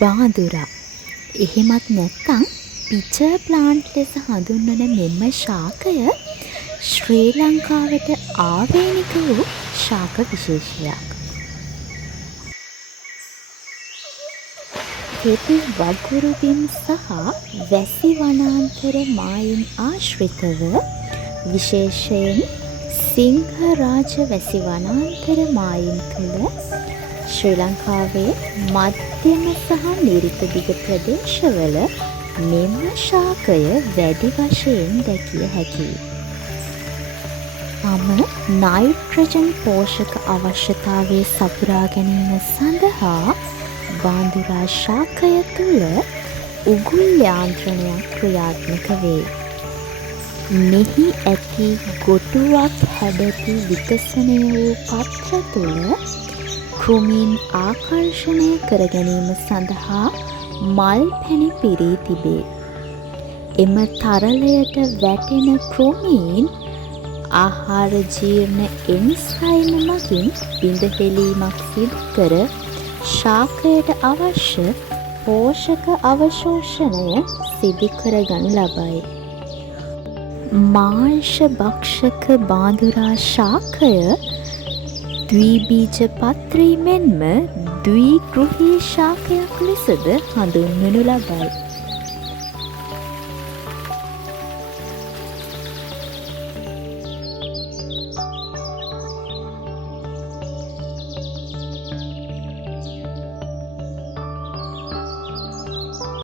බාඳුරා. එහෙමත් නැත්නම් picture plant ලෙස හඳුන්වන මෙම ශාකය ශ්‍රී ලංකාවට ආවේනික වූ ශාක විශේෂයක්. කෙටි වගුරු බිම් සහ වැසි වනාන්තර මායිම් ආශ්‍රිතව විශේෂයෙන් සිංහරාජ වැසි වනාන්තර මායිම් කළ ශ්‍රී ලංකාවේ මධ්‍යම සහ නිරිත දිග ප්‍රදේශවල මෙම ශාකය වැඩි වශයෙන් දැකිය හැකියි. නයිට්‍රජන් පෝෂක අවශ්‍යතාවය සපුරා ගැනීම සඳහා බාඳුරා ශාකය තුළ උගුල් යාන්ත්‍රණයක් ක්‍රියාත්මක වේ. මෙහි ඇති ගොටුවක් හැඩැති විකසනය වූ පත්‍ර තුළ කෘමීන් ආකර්ෂණය කර ගැනීම සඳහා මල් පැණි පිරී තිබේ. එම තරලයට වැටෙන කෘමීන් ආහාර ජීර්ණ එන්සයිම් මගින් බිඳහෙලීමක් සිදු කර ශාකයට අවශ්‍ය පෝෂක අවශෝෂණය සිදු කරගනු ලබයි. මාංශ භක්ෂක බාඳුරා ශාකය ද්විබීජපත්‍රී මෙන්ම ද්විගෘහී ශාකයක් ලෙසද හඳුන්වනු ලබයි.